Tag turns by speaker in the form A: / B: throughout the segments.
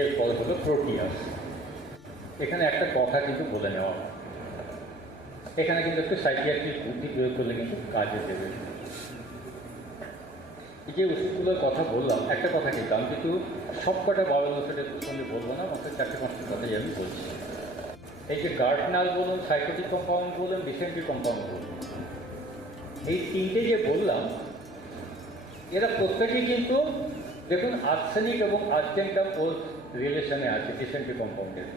A: এরপর হলো প্রোটিয়াস এখানে একটা কথা কিন্তু বলে নেওয়া। এখানে কিন্তু একটু সাইকিয়াট্রিক বুদ্ধি প্রয়োগ করলে কিন্তু কাজে দেবে। এই যে ওষুধগুলোর কথা বললাম, একটা কথা কিন্তু আমি কিন্তু সব কটা বারো বছরের সঙ্গে বলব না মাত্র চারটে পাঁচটা কথাই আমি বলছি। এই যে গার্ডনাল বলুন সাইকোটিক কম্পাউন্ড বলুন ডিসেন্ট্রি কম্পাউন্ড বলুন, এই তিনটে যে বললাম, এরা প্রত্যেকেই কিন্তু দেখুন আর্সেনিক এবং আর্জেন্টাম রিলেশনে আছে ডিসেন্ট্রি কম্পাউন্ডের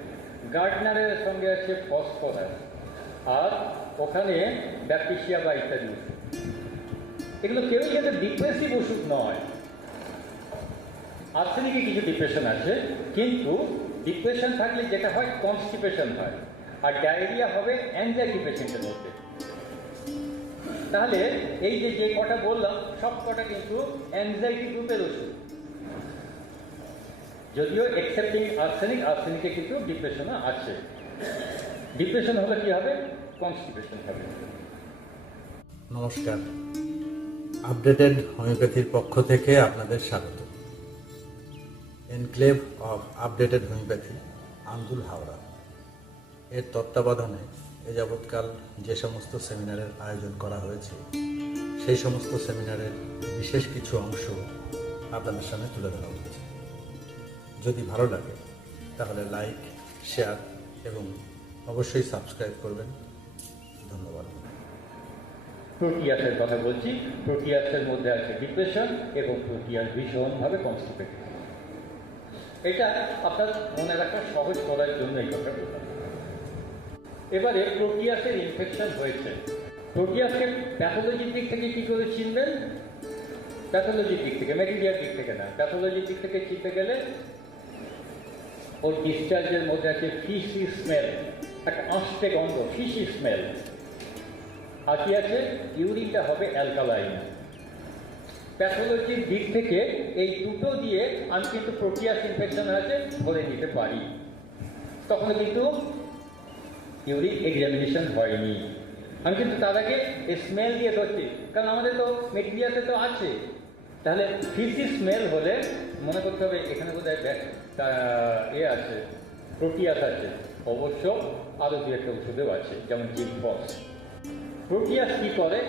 A: গার্ডনারের সঙ্গে আছে ফসফরাস আর ওখানে ব্যাকটেরিয়া বা ইত্যাদি। এগুলো কেউই কিন্তু ডিপ্রেসিভ ওষুধ নয়। আর্সেনিকে কিছু ডিপ্রেশন আছে, কিন্তু ডিপ্রেশন থাকলে যেটা হয় কনস্টিপেশন হয়। আর ডায়রিয়া হবে অ্যাংজাইটি পেশেন্টের মধ্যে। তাহলে এই যে যে কটা বললাম সব কটা কিন্তু অ্যাংজাইটি গ্রুপের ওষুধ। যদিও এক্সেপ্টিং আর্সেনিক আর্সেনিকে কিন্তু ডিপ্রেশনও আছে। ডিপ্রেশন হলে কি হবে? কনস্টিপেশন হবে।
B: নমস্কার। আপডেটেড হোমিওপ্যাথির পক্ষ থেকে আপনাদের স্বাগত। Enclave of updated homoeopathy Andul Howrah. এর তত্ত্বাবধানে এ যাবৎকাল যে সমস্ত সেমিনারের আয়োজন করা হয়েছে, সেই সমস্ত সেমিনারের বিশেষ কিছু অংশ আপনাদের সামনে তুলে ধরা যদি ভালো লাগে, তাহলে লাইক শেয়ার এবং অবশ্যই সাবস্ক্রাইব করবেন। ধন্যবাদ।
A: প্রোটিয়াসের কথা বলছি। প্রোটিয়াসের মধ্যে আছে ডিপ্রেশন এবং প্রোটিয়াস ভীষণভাবে কনস্টিপেটেড এটা আপনার মনে রাখা সহজ করার জন্য এই কথা এবারে প্রোটিয়াসের ইনফেকশন হয়েছে। প্রোটিয়াসকে প্যাথোলজির দিক থেকে কি করে চিনবেন? প্যাথোলজির দিক থেকে ম্যাটেরিয়াল দিক থেকে না। প্যাথোলজির দিক থেকে চিনতে গেলে ওর ডিসচার্জের মধ্যে আছে ফিসি স্মেল, একটা আঁশটে গন্ধ ফিসি স্মেল। আর কি আছে, ইউরিনটা হবে অ্যালকালাইন। প্যাথোলজির দিক থেকে এই দুটো দিয়ে আমি কিন্তু প্রোটিয়াস ইনফেকশন আছে, ধরে নিতে পারি। তখন কিন্তু ইউরিন এক্সামিনেশন হয়নি। আমি কিন্তু তার আগে স্মেল দিয়ে ধরছি, কারণ আমাদের তো মেটেরিয়াতে তো আছে। তাহলে ফিসি স্মেল হলে মনে করতে হবে এখানে বোধ হয় এ আছে, প্রোটিয়াস আছে। অবশ্য আরও দু একটা ওষুধেও আছে, যেমন জিঙ্ক বক্স প্রোটিয়াস কী করে?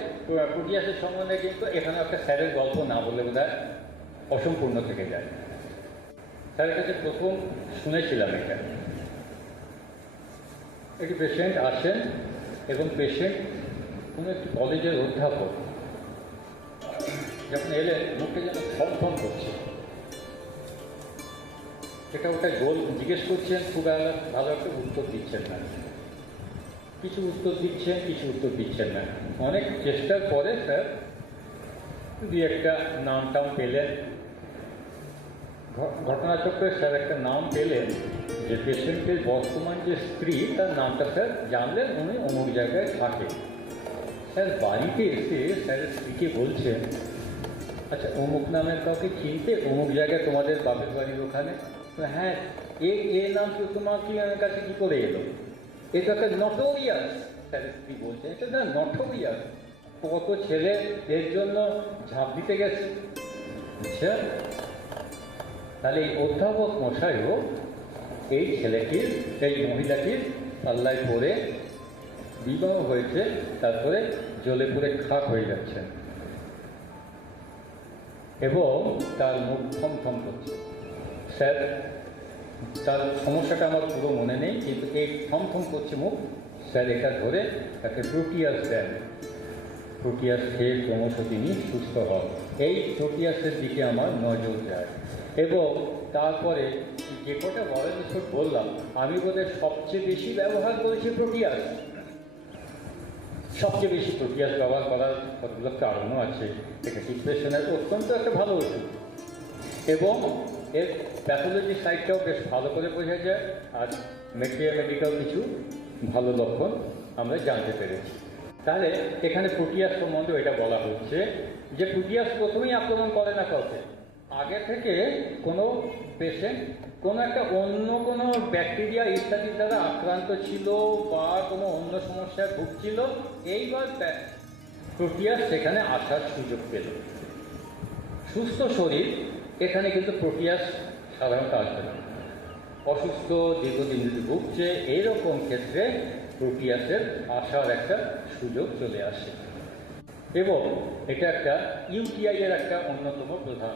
A: প্রোটিয়াসের সম্বন্ধে কিন্তু এখানে একটা স্যারের গল্প না বলে বোধ অসম্পূর্ণ থেকে যায়। স্যারের কাছে প্রথম শুনেছিলাম এটা। একটি পেশেন্ট আসেন এবং পেশেন্ট কোনো একটি কলেজের অধ্যাপক যখন এলেন মুখে যেন থম থম করছে। এটা ওটা গোল জিজ্ঞেস করছেন, খুব ভালো একটা উত্তর দিচ্ছেন না। কিছু উত্তর দিচ্ছেন, কিছু উত্তর দিচ্ছেন না। অনেক চেষ্টার পরে স্যার দু একটা নাম টাম পেলেন। ঘটনাচক্রে স্যার একটা নাম পেলেন যে পেশেন্টের বর্তমান যে স্ত্রী, তার নামটা স্যার জানলেন, উনি অমুক জায়গায় থাকে। স্যার বাড়িতে এসে স্যারের স্ত্রীকে বলছেন আচ্ছা অমুক নামের কাউকে চিনতে অমুক জায়গায় তোমাদের বাপের বাড়ির ওখানে? হ্যাঁ এ এ নাম তো তোমার কি আমার কাছে কি করে এলো? এটা একটা নটোরিয়াস স্যারের স্ত্রী বলছে? এটা না নটোরিয়াস কত ছেলে এর জন্য ঝাঁপ দিতে গেছে? বুঝছে তাহলে এই অধ্যাপক মশাইও এই ছেলেটির, এই মহিলাটির পাল্লায় পড়ে বিবাহ হয়েছে, তারপরে জলে পুড়ে খাক হয়ে যাচ্ছেন এবং তার মুখ থম থম করছে। স্যার, তার সমস্যাটা আমার পুরো মনে নেই, কিন্তু এই থম থম করছে মুখ, স্যার, এটা ধরে তাকে প্রোটিয়াস দেন। প্রোটিয়াস খেয়ে ক্রমশ তিনি সুস্থ হন। এই প্রোটিয়াসের দিকে আমার নজর যায়। এবং তারপরে যে কটা বড় বললাম, আমি বোধহয় সবচেয়ে বেশি ব্যবহার করেছি প্রোটিয়াস। সবচেয়ে বেশি প্রোটিয়াস ব্যবহার করার কতগুলো কারণও আছে। এটা ডিপ্রেশনের অত্যন্ত একটা ভালো ওষুধ। এবং এর প্যাথোলজি সাইডটাও বেশ ভালো করে বোঝা যায় আর মেটেরিয়াল কিছু ভালো লক্ষণ আমরা জানতে পেরেছি। তাহলে এখানে প্রোটিয়াস সম্বন্ধে এটা বলা হচ্ছে যে প্রোটিয়াস প্রথমেই আক্রমণ করে না কাউকে। আগে থেকে কোনো পেশেন্ট কোনো একটা অন্য কোনো ব্যাকটেরিয়া, ইত্যাদির দ্বারা আক্রান্ত ছিল বা কোনো অন্য সমস্যায় ভুগছিল, এইবার প্রোটিয়াস সেখানে আসার সুযোগ পেল। সুস্থ শরীর, এখানে কিন্তু প্রোটিয়াস সাধারণত আসবে না। অসুস্থ দীর্ঘদিন যদি ভুগছে এইরকম ক্ষেত্রে প্রোটিয়াসের আসার একটা সুযোগ চলে আসে। এবং এটা একটা ইউটিআই এর একটা অন্যতম প্রধান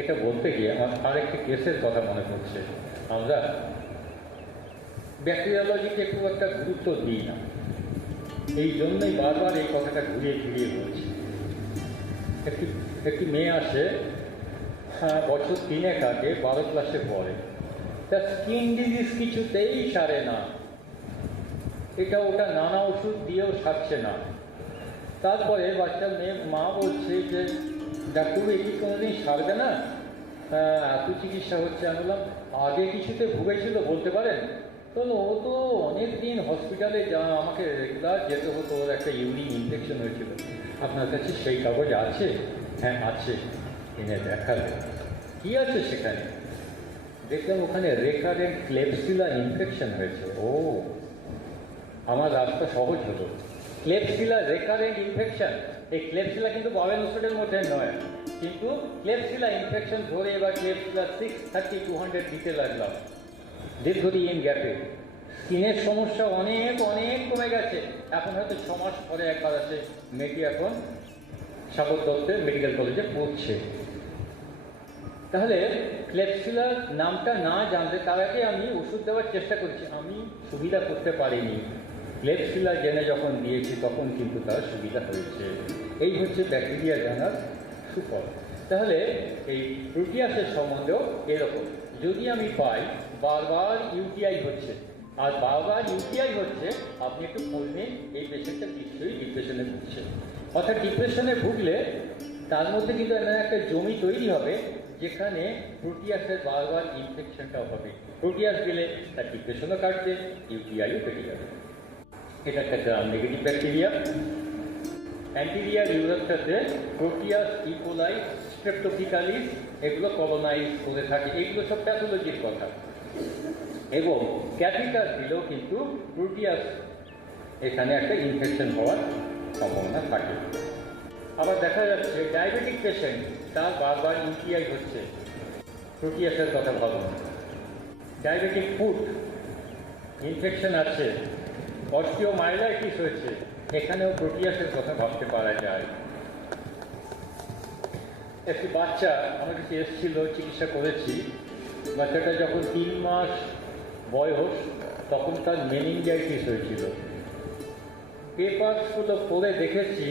A: এটা বলতে গিয়ে আমার আরেকটি কেসের কথা মনে পড়ছে। আমরা ব্যাকটেরিয়ালজিকে খুব একটা গুরুত্ব দিই না। এই জন্যই বারবার এই কথাটা ঘুরিয়ে ফিরিয়ে বলছি। একটি একটি মেয়ে আসে বছর তিনেক আগে, বারো ক্লাসে পড়ে তার স্কিন ডিজিজ কিছুতেই সারে না। এটা ওটা নানা ওষুধ দিয়েও সারছে না। তারপরে বাচ্চার মেয়ে, মা বলছে যে ডাক্তারবাবু এটি কোনোদিন সারবে না? হ্যাঁ, এত চিকিৎসা হচ্ছে আমি বললাম আগে কিছুতে ভুগেছিল বলতে পারেন? তো ও তো অনেক দিন হসপিটালে যা আমাকে রেগুলার যেতে হতো ওর একটা ইউরিন ইনফেকশন হয়েছিল। আপনার কাছে সেই কাগজ আছে? হ্যাঁ আছে। এনে দেখাবে কী আছে সেখানে? দেখলাম ওখানে রেকারেন্ট ক্লেপসিলা ইনফেকশন হয়েছে। ও আমার রাস্তা সহজ হলো। ক্লেপসিলা রেকারেন্ট ইনফেকশন এই ক্লেপসিলা কিন্তু বাবেন ওষুধের মধ্যে নয়। কিন্তু ক্লেপসিলা ইনফেকশন ধরে এবার Klebsiella six thirty two hundred দিতে লাগলাম। দীর্ঘদিন গ্যাপে স্কিনের সমস্যা অনেক অনেক কমে গেছে। এখন হয়তো ছ মাস পরে একবার আছে মেয়েটি এখন সাগর দত্তের মেডিকেল কলেজে পড়ছে। তাহলে ক্লেপসিলার নামটা না জানতে তার আগে আমি ওষুধ দেওয়ার চেষ্টা করছি। আমি সুবিধা করতে পারিনি। ক্লেপসিলা জেনে যখন দিয়েছি, তখন কিন্তু তার সুবিধা হয়েছে। এই হচ্ছে ব্যাকটেরিয়া জানার সুফল। তাহলে এই প্রোটিয়াসের সম্বন্ধেও এরকম। যদি আমি পাই, বারবার ইউটিআই হচ্ছে। আর বারবার ইউটিআই হচ্ছে, আপনি একটু খোঁজ নিন, এই পেশেন্টটা নিশ্চয়ই ডিপ্রেশনে ভুগছে। অর্থাৎ ডিপ্রেশনে ভুগলে তার মধ্যে কিন্তু একটা জমি তৈরি হবে, যেখানে প্রোটিয়াসের বারবার ইনফেকশনটাও হবে। প্রোটিয়াস গেলে তার ডিপ্রেশনও কাটবে, ইউটিআইও কেটে যাবে। এটা একটা নেগেটিভ ব্যাকটেরিয়া অ্যান্টিরিয়ার ইউরোপটাতে প্রোটিয়াস ইকোলাই স্ট্রেপ্টোপিকালিস এগুলো কলোনাইজ করে থাকে। এগুলো সব প্যাথোলজির কথা। এবং ক্যাপিটাস দিলেও কিন্তু প্রোটিয়াস এখানে একটা ইনফেকশন হওয়ার সম্ভাবনা থাকে। আবার দেখা যাচ্ছে ডায়াবেটিক পেশেন্ট তার বারবার ইউটিআই হচ্ছে। প্রোটিয়াসের কথা ভাবুন। ডায়াবেটিক ফুড ইনফেকশন আছে। অস্টিওমাইলাইটিস হয়েছে এখানেও প্রোটিয়াসের কথা ভাবতে পারা যায়। একটি বাচ্চা আমার কাছে এসেছিল, চিকিৎসা করেছি। বাচ্চাটা যখন তিন মাস বয়স, তখন তার মেনিনজাইটিস হয়েছিল। পেপারসগুলো পড়ে দেখেছি,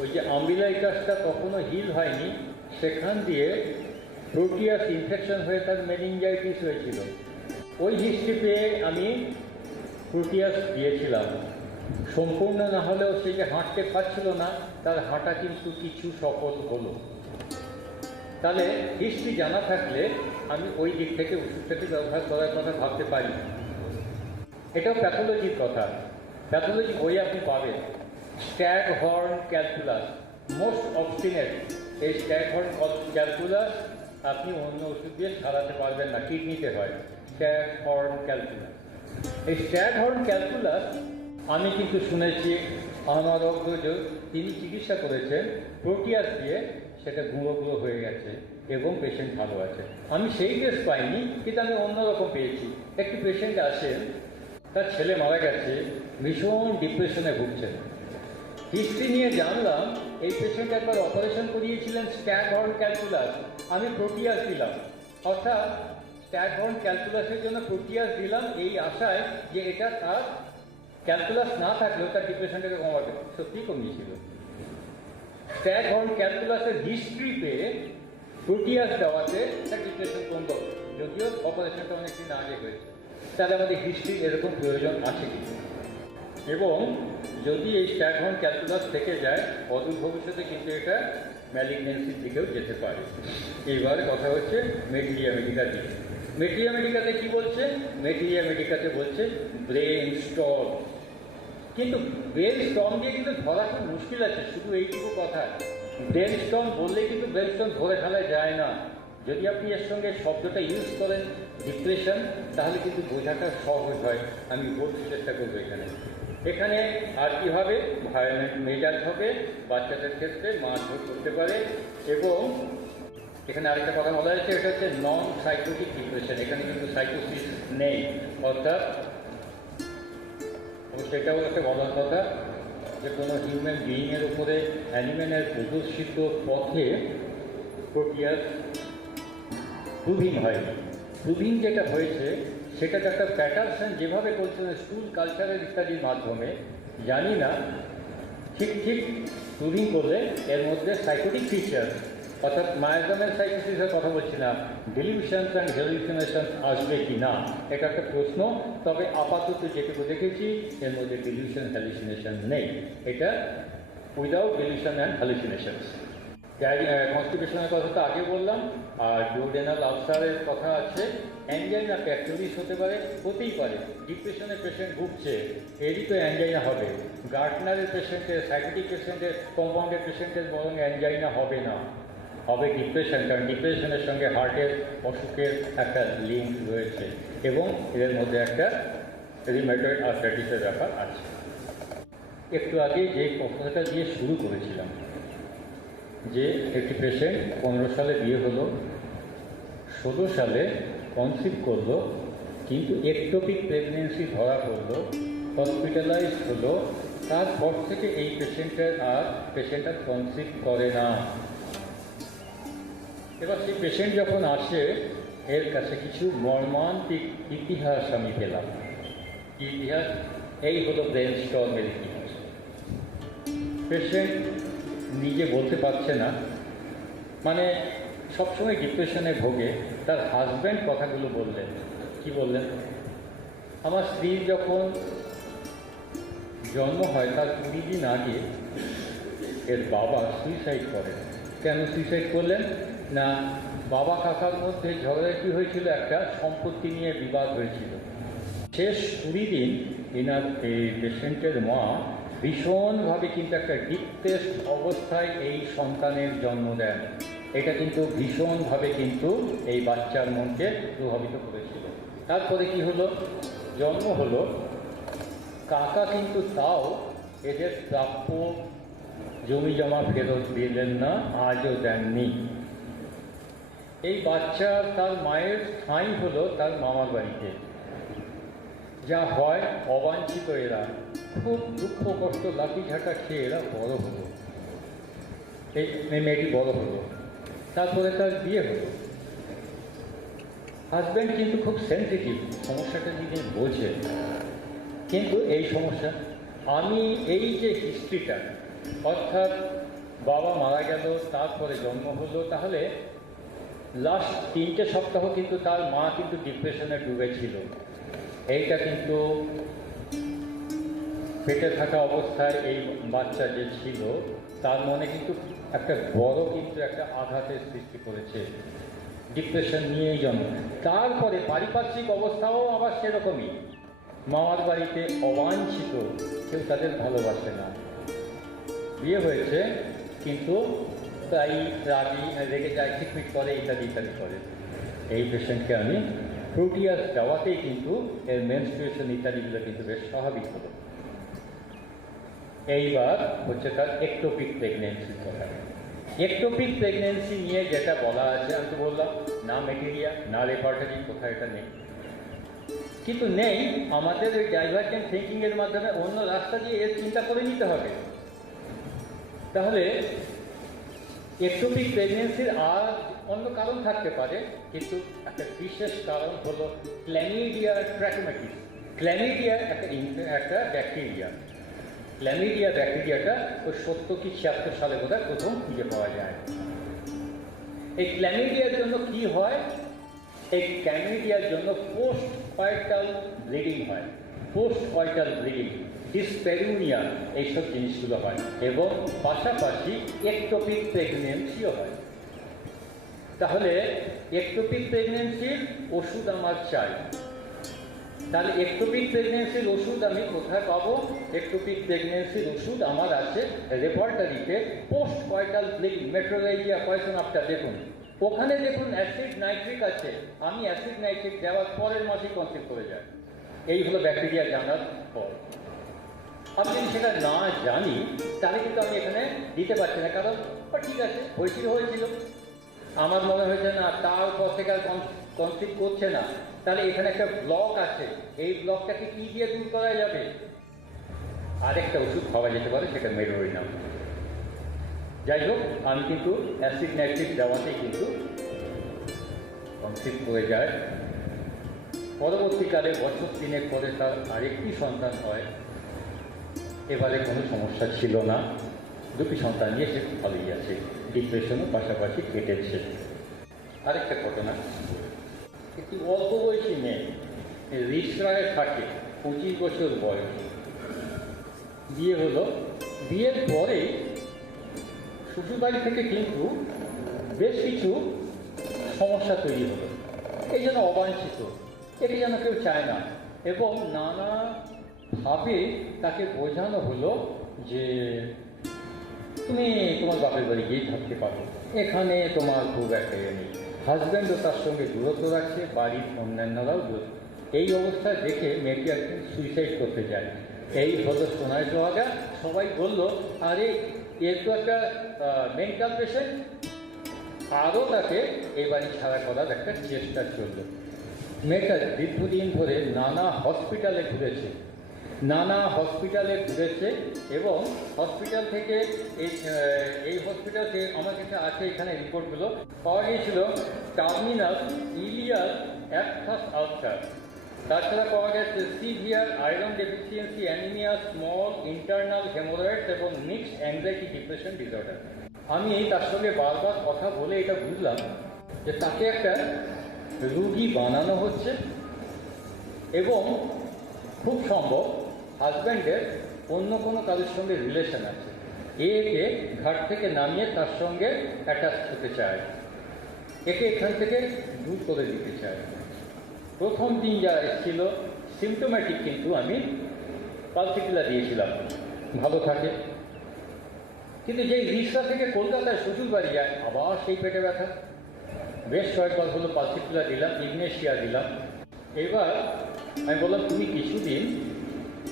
A: ওই যে আম্বিলাইটাসটা কখনো হিল হয়নি, সেখান দিয়ে প্রোটিয়াস ইনফেকশন হয়ে তার মেনিনজাইটিস হয়েছিল। ওই হিস্ট্রি পেয়ে আমি প্রোটিয়াস দিয়েছিলাম সম্পূর্ণ না হলেও সে যে হাঁটতে পারছিল না, তার হাঁটা কিন্তু কিছু সফল হলো। তাহলে হিস্ট্রি জানা থাকলে আমি ওই দিক থেকে ওষুধটাকে ব্যবহার করার কথা ভাবতে পারি। এটাও প্যাথোলজির কথা। প্যাথোলজি বই আপনি পাবেন। Stag horn calculus. Most obstinate. এই স্ট্যাগ হর্ন ক্যালকুলাস আপনি অন্য ওষুধ দিয়ে সারাতে পারবেন না, কিডনিতে হয়। Stag horn calculus. এই স্ট্যাগ হর্ন ক্যালকুলাস আমি কিন্তু শুনেছি আমার অগ্রজ তিনি চিকিৎসা করেছেন প্রোটিয়াস দিয়ে সেটা গুঁড়ো গুঁড়ো হয়ে গেছে এবং পেশেন্ট ভালো আছে। আমি সেই কেস পাইনি, কিন্তু আমি অন্যরকম পেয়েছি। একটি পেশেন্ট আসেন, তার ছেলে মারা গেছে, ভীষণ ডিপ্রেশনে ভুগছেন। হিস্ট্রি নিয়ে জানলাম, এই পেশেন্ট একবার অপারেশন করিয়েছিলেন স্ট্যাগ হর্ন ক্যালকুলাস আমি প্রোটিয়াস দিলাম। অর্থাৎ স্ট্যাগ হর্ন ক্যালকুলাসের জন্য প্রোটিয়াস দিলাম এই আশায় যে এটা তার ক্যালকুলাস না থাকলেও তার ডিপ্রেশনটাকে কমাবে। সত্যিই কমিয়েছিল ট্যাগ হর্ন ক্যালকুলাসের হিস্ট্রি পেয়ে প্রোটিয়াস দেওয়াতে তার ডিপ্রেশন কমল যদিও অপারেশনটা অনেকদিন আগে হয়েছে। তাহলে আমাদের হিস্ট্রি এরকম প্রয়োজন আছে কি? এবং যদি এই স্ট্যাগহর্ন ক্যালকুলাস থেকে যায়, অদূর ভবিষ্যতে কিন্তু এটা ম্যালিগনেন্সির দিকেও যেতে পারে। এইবার কথা হচ্ছে মেটেরিয়া মেডিকা দিকে। মেটেরিয়া মেডিকাতে কি বলছে? মেটেরিয়া মেডিকাতে বলছে ব্রেন স্টম কিন্তু ব্রেন স্টম দিয়ে কিন্তু ধরা খুব মুশকিল আছে, শুধু এইটুকু কথা। ব্রেন স্টম বললে কিন্তু ব্রেন স্টম ধরে ফেলা যায় না। যদি আপনি এর সঙ্গে শব্দটা ইউজ করেন ডিপ্রেশন তাহলে কিন্তু বোঝাটা সহজ হয়। আমি বলতে চেষ্টা করব এখানে। এখানে আর কি হবে? ভায়োলেন্ট মেজাজ হবে। বাচ্চাদের ক্ষেত্রে মারধর করতে পারে এবং এখানে আরেকটা কথা বলা হয়েছে, এটা হচ্ছে নন সাইকোটিক ডিপ্রেশন এখানে কিন্তু সাইকোসিস নেই। অর্থাৎ এটাও একটা বলার কথা যে কোনো হিউম্যান বিইংয়ের উপরে অ্যানিমেলের প্রদর্শিত পথে প্রক্রিয়ার প্রুভিং হয়নি প্রুভিং যেটা হয়েছে সেটা ডাক্তার প্যাটারসন যেভাবে করছেন স্কুল কালচারের ইত্যাদির মাধ্যমে, জানি না, ঠিক ঠিক প্রুভিং করলে এর মধ্যে সাইকোটিক ফিচার অর্থাৎ মায়াজমের সাইকোসিসের কথা বলছি না। ডিলিউশনস অ্যান্ড হেলুসিনেশন আসবে কি না? এটা একটা প্রশ্ন। তবে আপাতত যেটুকু দেখেছি, এর মধ্যে ডিলিউশন হ্যালুসিনেশন নেই। এটা উইদাউট ডিলিউশন অ্যান্ড হ্যালুসিনেশনস কনস্টিপেশনের কথা তো আগে বললাম। আর ডিওডেনাল আলসারের কথা আছে। অ্যাঞ্জাইনা প্যাক্টোরিস হতে পারে, হতেই পারে। ডিপ্রেশনের পেশেন্ট ভুগছে, এরই তো অ্যাঞ্জাইনা হবে। গার্টনারের পেশেন্টের সাইকেটিক পেশেন্টের কম্পাউন্ডের পেশেন্টের বরং অ্যাঞ্জাইনা হবে না। হবে ডিপ্রেশন কারণ ডিপ্রেশনের সঙ্গে হার্টের অসুখের একটা লিঙ্ক রয়েছে এবং এদের মধ্যে একটা রিমেটয়েড আর্থাইটিসের ব্যাপার আছে। একটু আগে যে কথাটা দিয়ে শুরু করেছিলাম, যে একটি পেশেন্ট পনেরো সালে বিয়ে হলো, ষোলো সালে কনসিভ করল, কিন্তু একটোপিক প্রেগনেন্সি ধরা পড়ল হসপিটালাইজ হলো, তারপর থেকে এই পেশেন্টের আর পেশেন্ট আর কনসিভ করে না। এবার সেই পেশেন্ট যখন আসে, এর কাছে কিছু মর্মান্তিক ইতিহাস আমি পেলাম। ইতিহাস? এই হলো ব্রেন স্টর্মের ইতিহাস। পেশেন্ট নিজে বলতে পারছে না। মানে সবসময় ডিপ্রেশনে ভোগে, তার হাজব্যান্ড কথাগুলো বললেন। কি বললেন? আমার স্ত্রীর যখন জন্ম হয়, তার কুড়ি দিন আগে, এর বাবা সুইসাইড করেন। কেন সুইসাইড করলেন? না, বাবা কাকার মধ্যে ঝগড়াঝাটি হয়েছিল? একটা সম্পত্তি নিয়ে বিবাদ হয়েছিল। শেষ কুড়ি দিন এনার এই পেশেন্টের মা ভীষণভাবে কিন্তু একটা ডিপ্রেসড অবস্থায় এই সন্তানের জন্ম দেন। এটা কিন্তু ভীষণভাবে কিন্তু এই বাচ্চার মনকে প্রভাবিত করেছিল। তারপরে কি হলো? জন্ম হলো। কাকা কিন্তু তাও এদের প্রাপ্য জমি জমা ফেরত দিলেন না, আজও দেননি। এই বাচ্চা তার মায়ের ঠাঁই হলো তার মামার বাড়িতে। যা হয় অবাঞ্ছিত এরা। খুব দুঃখ, কষ্ট, লাঠি ঝাঁটা খেয়ে এরা বড় হলো। এই মেয়েটি বড় হলো। তারপরে তার বিয়ে হলো। হাজব্যান্ড কিন্তু খুব সেন্সিটিভ সমস্যাটা নিজে বোঝে। কিন্তু এই সমস্যা, আমি এই যে হিস্ট্রিটা অর্থাৎ বাবা মারা গেল, তারপরে জন্ম হলো, তাহলে লাস্ট তিনটে সপ্তাহ কিন্তু তার মা কিন্তু ডিপ্রেশনে ডুবেছিল এইটা কিন্তু পেটে থাকা অবস্থায় এই বাচ্চা যে ছিল, তার মনে কিন্তু একটা বড় কিন্তু একটা আঘাতের সৃষ্টি করেছে। ডিপ্রেশন নিয়েই জন্ম। তারপরে পারিপার্শ্বিক অবস্থাও আবার সেরকমই। মামার বাড়িতে অবাঞ্ছিত, কেউ তাদের ভালোবাসে না। বিয়ে হয়েছে, কিন্তু তাই রাগি, রেগে যায়, খিটমিট করে, ইত্যাদি ইত্যাদি করে। এই পেশেন্টকে আমি প্রোটিয়াস দেওয়াতেই কিন্তু এর মেনস্ট্রুয়েশন ইত্যাদিগুলো কিন্তু বেশ স্বাভাবিক হলো। এইবার হচ্ছে তার একটোপিক প্রেগনেন্সির কথা। একটোপিক প্রেগনেন্সি নিয়ে যেটা বলা আছে, আমি তো বললাম, না মেটেরিয়া না রেপার্টারি কোথায় এটা নেই। কিন্তু নেই, আমাদের ওই ডাইভার্জেন্ট থিঙ্কিংয়ের মাধ্যমে অন্য রাস্তা দিয়ে এর চিন্তা করে নিতে হবে। তাহলে একটোপিক প্রেগনেন্সির আর অন্য কারণ থাকতে পারে, কিন্তু একটা বিশেষ কারণ হলো ক্ল্যামিডিয়া ট্র্যাকোম্যাটিস ক্ল্যামিডিয়া একটা একটা ব্যাকটেরিয়া ক্ল্যামিডিয়া ব্যাকটেরিয়াটা ওই সত্তর কি ছিয়াত্তর সালে বোধহয় প্রথম খুঁজে পাওয়া যায়। এই ক্ল্যামিডিয়ার জন্য কি হয়? এই ক্ল্যামিডিয়ার জন্য পোস্ট কয়েটাল ব্লিডিং হয়। পোস্ট কয়েটাল ব্লিডিং ডিসপেরুনিয়া এইসব জিনিসগুলো হয়। এবং পাশাপাশি একটোপিক প্রেগনেন্সিও হয়। তাহলে একটোপিক প্রেগনেন্সির ওষুধ আমার চাই। তাহলে একটোপিক প্রেগনেন্সির ওষুধ আমি কোথায় পাবো? একটোপিক প্রেগনেন্সির ওষুধ আমার আছে রেপার্টারিতে পোস্ট কয়েটাল ব্লিডিং মেট্রোলাইজিয়া পয়সন আপটা দেখুন। ওখানে দেখুন অ্যাসিড নাইট্রিক আছে। আমি অ্যাসিড নাইট্রিক দেওয়ার পরের মাসেই কনসিভ করে যায়। এই হলো ব্যাকটেরিয়া জানার পর আমি যদি সেটা না জানি, তাহলে কিন্তু আমি এখানে দিতে পারছি না। কারণ ঠিক আছে, হয়েছিল হয়েছিল। আমার মনে হয়েছে, না, তার পর থেকে আর কনফ্লিক্ট করছে না। তাহলে এখানে একটা ব্লক আছে। এই ব্লকটাকে কি দিয়ে দূর করা যাবে? আরেকটা ওষুধ খাওয়া যেতে পারে, সেটা মেরোরিনাম যাই হোক, আমি কিন্তু অ্যাসিড নাইট্রিক দেওয়াতেই কিন্তু কনফ্লিক্ট হয়ে যায়। পরবর্তীকালে বছর তিনেক পরে তার আরেকটি সন্তান হয়। এবারে কোনো সমস্যা ছিল না। দুটি সন্তান নিয়ে সে ভালোই আছে। ডিপ্রেশনও পাশাপাশি কেটেছে। আরেকটা ঘটনা। একটি অল্প বয়সী মেয়ে, রিসরায় থাকে, পঁচিশ বছর বয়স। বিয়ে হলো। বিয়ের পরে শ্বশুরবাড়ি থেকে কিন্তু বেশ কিছু সমস্যা তৈরি হলো। এই জন্য অবাঞ্ছিত। এটি যেন কেউ চায় না। এবং নানাভাবে তাকে বোঝানো হলো যে তুমি তোমার বাপের বাড়ি গিয়েই থাকতে পারো। এখানে তোমার খুব একটা ইয়ে নেই। হাজব্যান্ডও তার সঙ্গে দূরত্ব রাখছে বাড়ির অন্যান্যরাও দূর। এই অবস্থা দেখে মেয়েটি একদিন সুইসাইড করতে যায়। এই হলো সোনায় সোহাগা। সবাই বলল, আরে এর তো একটা মেন্টাল পেশেন্ট আরও তাকে এই বাড়ি ছাড়া করার একটা চেষ্টা চলল। মেয়েটা দীর্ঘদিন ধরে নানা হসপিটালে ঘুরেছে। নানা হসপিটালে ঘুরেছে এবং হসপিটাল থেকে এই এই হসপিটাল থেকে আমার কাছে আছে এখানে রিপোর্টগুলো। পাওয়া গিয়েছিল টার্মিনাল ইলিয়াস অ্যাপথাস আলসার তাছাড়া পাওয়া গেছে severe iron deficiency anaemia small internal haemorrhoids এবং মিক্সড অ্যাংজাইটি ডিপ্রেশন ডিসঅর্ডার আমি তার সঙ্গে বারবার কথা বলে এটা বুঝলাম যে তাকে একটা রুগী বানানো হচ্ছে এবং খুব সম্ভব হাজব্যান্ডের অন্য কোনো কারোর সঙ্গে রিলেশন আছে। একে ঘাট থেকে নামিয়ে তার সঙ্গে অ্যাটাচ হতে চায়। একে এখান থেকে দূর করে দিতে চায়। প্রথম দিন যা এসেছিল সিমটোম্যাটিক কিন্তু আমি পালসিটিলা দিয়েছিলাম। ভালো থাকে। কিন্তু যেই রিক্সা থেকে কলকাতায় শ্বশুর বাড়ি যায়, আবার সেই পেটে ব্যথা। বেশ কয়েকবার হলো পালসিটিলা দিলাম, ইগনেশিয়া দিলাম। এবার আমি বললাম, তুমি কিছুদিন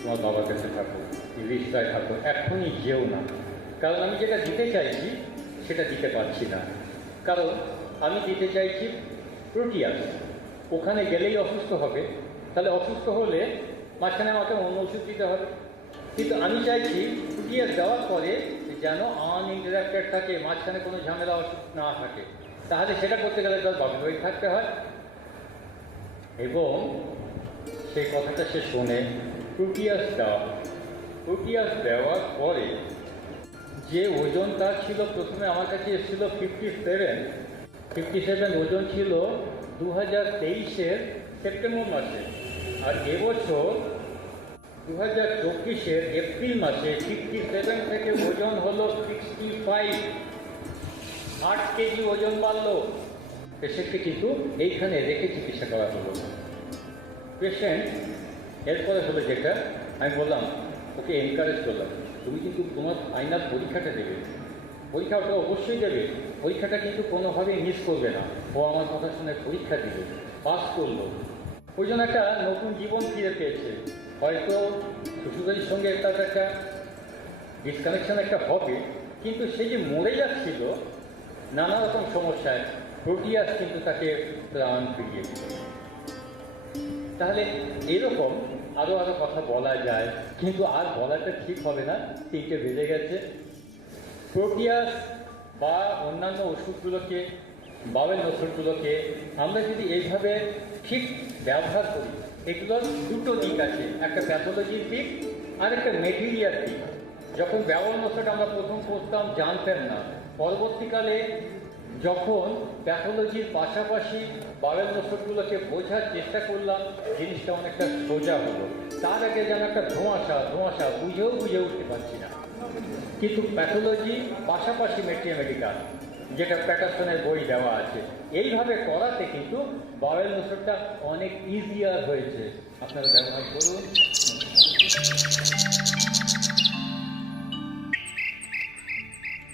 A: তোমার বাবার কাছে থাকো রিক্সায় থাকো, এখনই যেও না। কারণ আমি যেটা দিতে চাইছি, সেটা দিতে পারছি না। কারণ আমি দিতে চাইছি প্রোটিয়াস ওখানে গেলেই অসুস্থ হবে। তাহলে অসুস্থ হলে মাঝখানে আমাকে অন্য ওষুধ দিতে হবে। কিন্তু আমি চাইছি প্রোটিয়াস দেওয়ার পরে যেন আনইন্টারাক্টেড থাকে, মাঝখানে কোনো ঝামেলা অসুখ না থাকে। তাহলে সেটা করতে গেলে তার বাড়ি থাকতে হয়। এবং সেই কথাটা সে শোনে প্রোটিয়াস দেওয়া প্রোটিয়াস দেওয়ার পরে যে ওজন তার ছিল, প্রথমে আমার কাছে এসেছিল ফিফটি সেভেন ফিফটি সেভেন ওজন ছিল দু হাজার তেইশের সেপ্টেম্বর মাসে। আর এবছর দু হাজার চব্বিশের এপ্রিল মাসে ফিফটি সেভেন থেকে ওজন হলো সিক্সটি ফাইভ আট কেজি ওজন বাড়লো। পেশেন্টকে কিন্তু এইখানে রেখে চিকিৎসা করা হলো। পেশেন্ট এরপরে হলো যেটা, আমি বললাম, ওকে এনকারেজ করলাম। তুমি কিন্তু তোমার ফাইনাল পরীক্ষাটা দেবে। পরীক্ষা ওটা অবশ্যই দেবে। পরীক্ষাটা কিন্তু কোনোভাবেই মিস করবে না। ও আমার কথা শুনে পরীক্ষা দিবে পাস করল। ওই জন্য একটা নতুন জীবন ফিরে পেয়েছে। হয়তো শ্বশুরবাড়ির সঙ্গে তার একটা ডিসকানেকশন একটা হবে, কিন্তু সে যে মরে যাচ্ছিল, নানা রকম সমস্যায় প্রোটিয়াস কিন্তু তাকে প্রাণ ফিরিয়ে দিল তাহলে এরকম আরও আরও কথা বলা যায়, কিন্তু আর বলাটা ঠিক হবে না, তিনটে বেজে গেছে। প্রোটিয়াস বা অন্যান্য ওষুধগুলোকে বাবেল ওষুধগুলোকে আমরা যদি এইভাবে ঠিক ব্যবহার করি এগুলোর দুটো দিক আছে, একটা প্যাথোলজির দিক আর একটা মেটেরিয়াল দিক। যখন ব্যবহার ওষুধ আমরা প্রথম করতাম জানতেন না। পরবর্তীকালে যখন প্যাথোলজির পাশাপাশি বাবেল ওষুধগুলোকে বোঝার চেষ্টা করলাম, জিনিসটা অনেকটা সোজা হলো। তার আগে যেন একটা ধোঁয়াশা ধোঁয়াশা, বুঝেও বুঝে উঠতে পারছি না। কিন্তু প্যাথোলজি পাশাপাশি মেডিকাল যেটা প্যাটারসনের বই দেওয়া আছে, এইভাবে করাতে কিন্তু বাবেল ওষুধটা অনেক ইজিয়ার হয়েছে। আপনারা ব্যবহার করুন।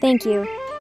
C: Thank you.